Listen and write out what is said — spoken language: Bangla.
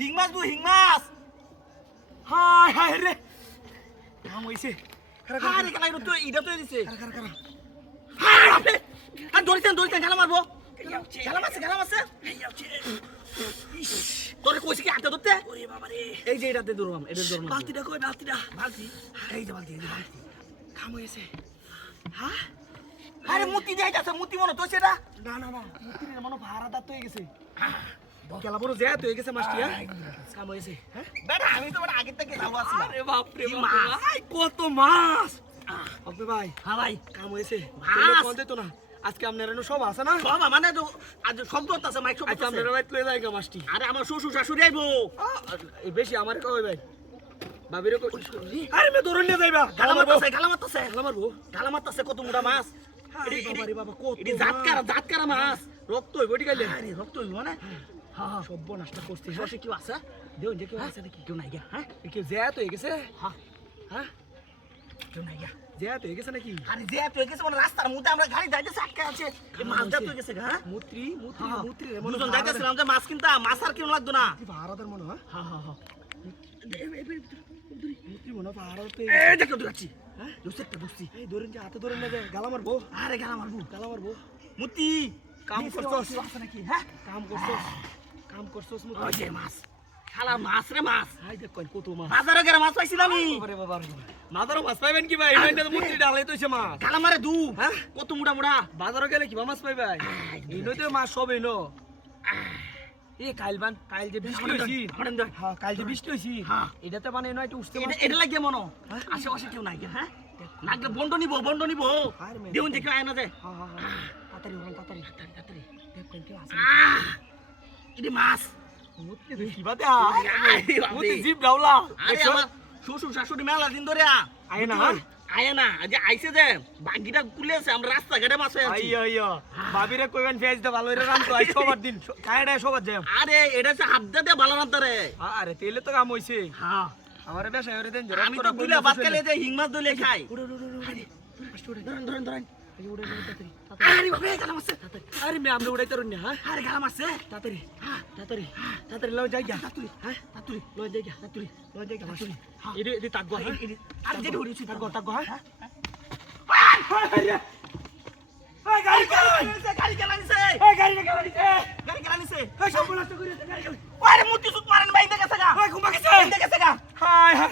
হিং মাছ দু হিং মাছ হায় হায় রে কাম হইছে আরে কালাই তো ইডা তো দিছে কারা কারা আরে আপনি আর দড়িছেন খেলা মারবো খেলা মারছে তোরে কইছি কি আটটা ধরতে ওরে বাবা রে এই যে এটাতে দৌড়াম এটা দৌড়াম বালতিটা কই বালতিটা বালতি এই যে বালতি কাম হইছে হ্যাঁ আরে মুতি যাইতাছে মুতি মনে তো সেটা না না না মুতির মনে ভাড়াদার তো হয়ে গেছে গেলা বড় যায় তো হয়ে গেছে মাছটি হ্যাঁ কাম হয়েছে হ্যাঁ বেটা আমি তো বড় আগে থেকে ভালো আছি আরে বাপ রে কি বাপ মাছ? ভাই কত মাছ আপনি ভাই হ্যাঁ ভাই কাম হয়েছে মাছ? কোন তো না আজকে আপনারা সব আছে না সব মানে তো আজ শব্দ হচ্ছে মাইক শব্দ আচ্ছা হচ্ছে আপনারা বাইত লয়ে যাইগা মাছটি আরে আমার শ্বশুর শাশুড়ি আইবো এই বেশি আমার কই ভাই ভাবিরে কই আরে মে ধরুন নিয়ে যাইবা গালা মারতাছে গালা মারবো গালা মারতাছে কত মোটা মাছ আরে বাবা রে বাবা কত এটি জাতকারা মাছ রক্ত হইব এটি গাইলে আরে রক্ত হইব না হ্যাঁ সব নষ্ট করতে বসে কেউ আছে দেউন যে কেউ আছে নাকি কেউ নাই গা হ্যাঁ কেউ জ্যাত হয়ে গেছে হ্যাঁ হ্যাঁ কেউ নাই গা জ্যাত হয়ে গেছে নাকি আরে যে তুই গেছে মানে রাস্তার মধ্যে আমরা গাড়ি যাইতেছে আটকে আছে এই মাছ যা তুই গেছে হ্যাঁ মুত্রি মুত্রি হ্যাঁ, মুত্রি দুজন যাইতেছিলাম যে মাছ কিনতা মাছ আর কেউ লাগতো না ভাড়াদার মনে হয় হ্যাঁ হ্যাঁ হ্যাঁ মুত্রি মনে হয় ভাড়াদার তো এই দেখো দুগাচ্ছি হ্যাঁ দুসে একটা দুসি এই ধরুন যে হাতে ধরুন না যে গালা মারবো আরে গালা মারবো গালা মারবো মুতি কাম করছস আছে নাকি হ্যাঁ কাম করছস মুত্রি ওই যে মাছ খালা মাছ রে মাছ হাই দেখ কত মাছ বাজারে গেলে মাছ পাইছিলাম আমি বাবারে বাবারে মাদারও মাছ পাইবেন কি ভাই এটা তো মুত্রি ডালে তো মাছ গালা মারে দু হ্যাঁ? কত মুড়া মুড়া বাজারে গেলে কি মাছ পাই ভাই ইনো তো মাছ সব ইনো এ কাইল যে বৃষ্টি হইছি হ্যাঁ কাইল যে বৃষ্টি হইছি হ্যাঁ। এটাতে মানে এনো একটু উঠতে মাছ এটা লাগিয়ে মনো আশেপাশে কেউ নাই হ্যাঁ লাগলে বন্ড নিব আর মে দেউন যে কেউ আয় না যে হ্যাঁ হ্যাঁ তাড়াতাড়ি হন তাড়াতাড়ি দেখ কোন কেউ আছে এটি মাছ মুত্রি দেখি বাদে আরে বাপরে। মুত্রি জিভ ডাউলা আরে আমার শ্বশুর শাশুড়ি মেলা দিন ধরে আয় না, আয় না যে আইছে যে বাগিটা কুলেছে আমরা রাস্তাঘাটে মাছ হয়ে আছি আইয়া আইয়া ভাবিরে কইবেন ফেজ দে ভালো রে রান তো আই সবার দিন কায়ডা সবার যাম আরে এটা হচ্ছে হাত দিয়ে ভালো না তারে আরে তেলে তো কাম হইছে হ্যাঁ আমারে বেশা হরে দেন আমি তো বুইলা ভাত খেলে যে হিং মাছ দলে খাই উড়ে ধরেন এই উড়ে তাড়াতাড়ি আরে বাবা গালা মাছ আরে মে আমরা উড়াই তরুন না হ্যাঁ আরে গালা মাছ তাড়াতাড়ি তাড়াতাড়ি লয় যাই গা হ্যাঁ তাড়াতাড়ি লয় যাই গা লয় যাই গা এডি এডি তাগো হ্যাঁ আরে যেটা হইছে তাগো হ্যাঁ গাড়ি চালানিছে গাড়ি গাড়ি সব বলাতে কইরে গাড়ি আরে মুতি সুত মারেন ভাই দেখে গা ওই ঘুমা গেছে দেখে গা হায় হায়